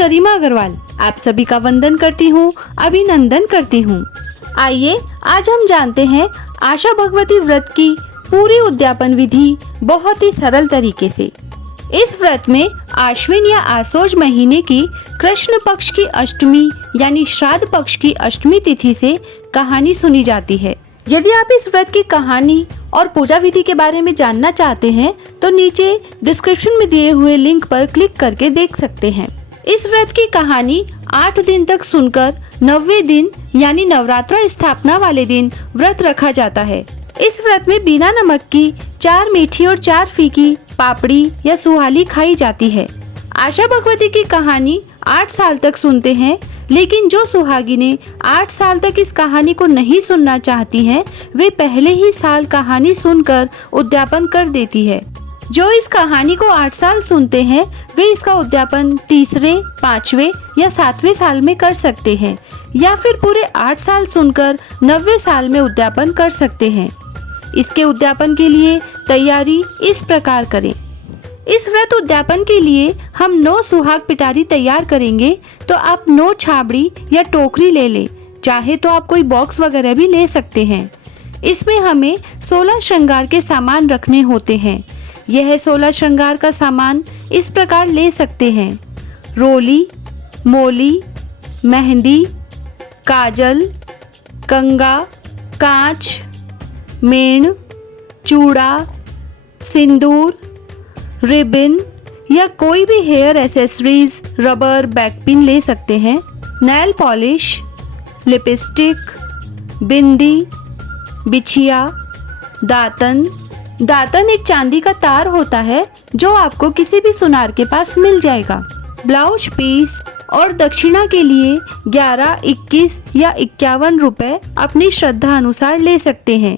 गरिमा अग्रवाल आप सभी का वंदन करती हूँ, अभिनंदन करती हूँ। आइए आज हम जानते हैं आशा भगवती व्रत की पूरी उद्यापन विधि बहुत ही सरल तरीके से। इस व्रत में आश्विन या आसोज महीने की कृष्ण पक्ष की अष्टमी यानी श्राद्ध पक्ष की अष्टमी तिथि से कहानी सुनी जाती है। यदि आप इस व्रत की कहानी और पूजा विधि के बारे में जानना चाहते हैं तो नीचे डिस्क्रिप्शन में दिए हुए लिंक पर क्लिक करके देख सकते हैं। इस व्रत की कहानी 8 दिन तक सुनकर 9वें दिन यानी नवरात्र स्थापना वाले दिन व्रत रखा जाता है। इस व्रत में बिना नमक की 4 मीठी और 4 फीकी पापड़ी या सुहाली खाई जाती है। आशा भगवती की कहानी 8 साल तक सुनते हैं, लेकिन जो सुहागिनें 8 साल तक इस कहानी को नहीं सुनना चाहती हैं, वे पहले ही साल कहानी सुनकर उद्यापन कर देती है। जो इस कहानी को 8 साल सुनते हैं वे इसका उद्यापन 3रे, 5वें या 7वें साल में कर सकते हैं या फिर पूरे 8 साल सुनकर 9वें साल में उद्यापन कर सकते हैं। इसके उद्यापन के लिए तैयारी इस प्रकार करें। इस व्रत उद्यापन के लिए हम 9 सुहाग पिटारी तैयार करेंगे, तो आप 9 छाबड़ी या टोकरी ले लें, चाहे तो आप कोई बॉक्स वगैरह भी ले सकते हैं। इसमें हमें 16 श्रृंगार के सामान रखने होते हैं। यह 16 श्रृंगार का सामान इस प्रकार ले सकते हैं: रोली, मोली, मेहंदी, काजल, कंगा, कांच, मेण, चूड़ा, सिंदूर, रिबन या कोई भी हेयर एसेसरीज, रबर, बैकपिन ले सकते हैं, नेल पॉलिश, लिपस्टिक, बिंदी, बिछिया, दातन। दातन एक चांदी का तार होता है जो आपको किसी भी सुनार के पास मिल जाएगा। ब्लाउज पीस और दक्षिणा के लिए 11, 21 या 51 रुपए अपनी श्रद्धा अनुसार ले सकते हैं।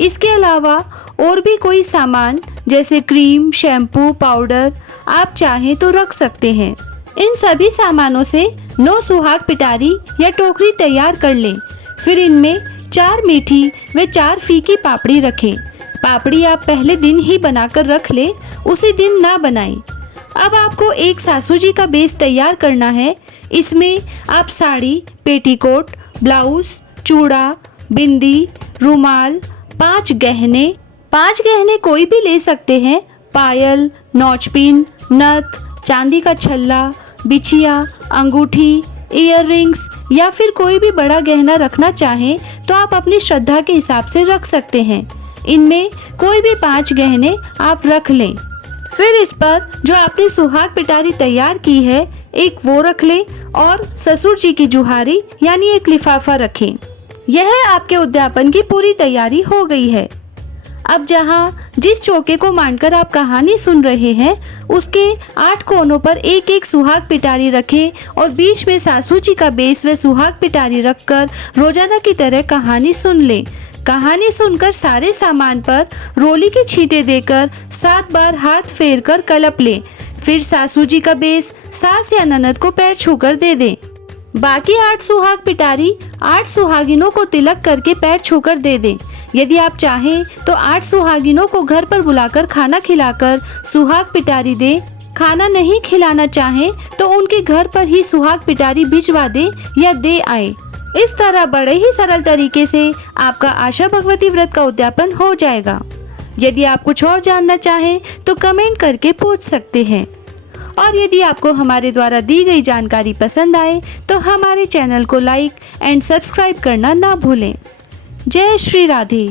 इसके अलावा और भी कोई सामान जैसे क्रीम, शैम्पू, पाउडर आप चाहें तो रख सकते हैं। इन सभी सामानों से 9 सुहाग पिटारी या टोकरी तैयार कर लें। फिर इनमें 4 मीठी व 4 फीकी पापड़ी रखें। पापड़ी आप पहले दिन ही बनाकर रख ले, उसी दिन ना बनाएं। अब आपको एक सासू जी का बेस तैयार करना है। इसमें आप साड़ी, पेटीकोट, ब्लाउज, चूड़ा, बिंदी, रुमाल, 5 गहने कोई भी ले सकते हैं: पायल, नौचपिन, नथ, चांदी का छल्ला, बिछिया, अंगूठी, ईयररिंग्स या फिर कोई भी बड़ा गहना रखना चाहें तो आप अपनी श्रद्धा के हिसाब से रख सकते हैं। इनमें कोई भी 5 गहने आप रख लें। फिर इस पर जो आपने सुहाग पिटारी तैयार की है एक वो रख लें और ससुर जी की जुहारी यानी एक लिफाफा रखें। यह आपके उद्यापन की पूरी तैयारी हो गई है। अब जहाँ जिस चौके को मानकर आप कहानी सुन रहे हैं उसके 8 कोनों पर एक एक सुहाग पिटारी रखें और बीच में सासू जी का बेस व सुहाग पिटारी रखकर रोजाना की तरह कहानी सुन लें। कहानी सुनकर सारे सामान पर रोली की छींटे देकर 7 बार हाथ फेर कर कलप लें। फिर सासू जी का बेस सास या ननद को पैर छूकर दे दें। बाकी 8 सुहाग पिटारी 8 सुहागिनों को तिलक करके पैर छूकर दे दें। यदि आप चाहें तो 8 सुहागिनों को घर पर बुलाकर खाना खिलाकर सुहाग पिटारी दें। खाना नहीं खिलाना चाहें तो उनके घर पर ही सुहाग पिटारी भिजवा दें या दे आए। इस तरह बड़े ही सरल तरीके से आपका आशा भगवती व्रत का उद्यापन हो जाएगा। यदि आप कुछ और जानना चाहें तो कमेंट करके पूछ सकते हैं। और यदि आपको हमारे द्वारा दी गई जानकारी पसंद आए तो हमारे चैनल को लाइक एंड सब्सक्राइब करना ना भूलें। जय श्री राधे।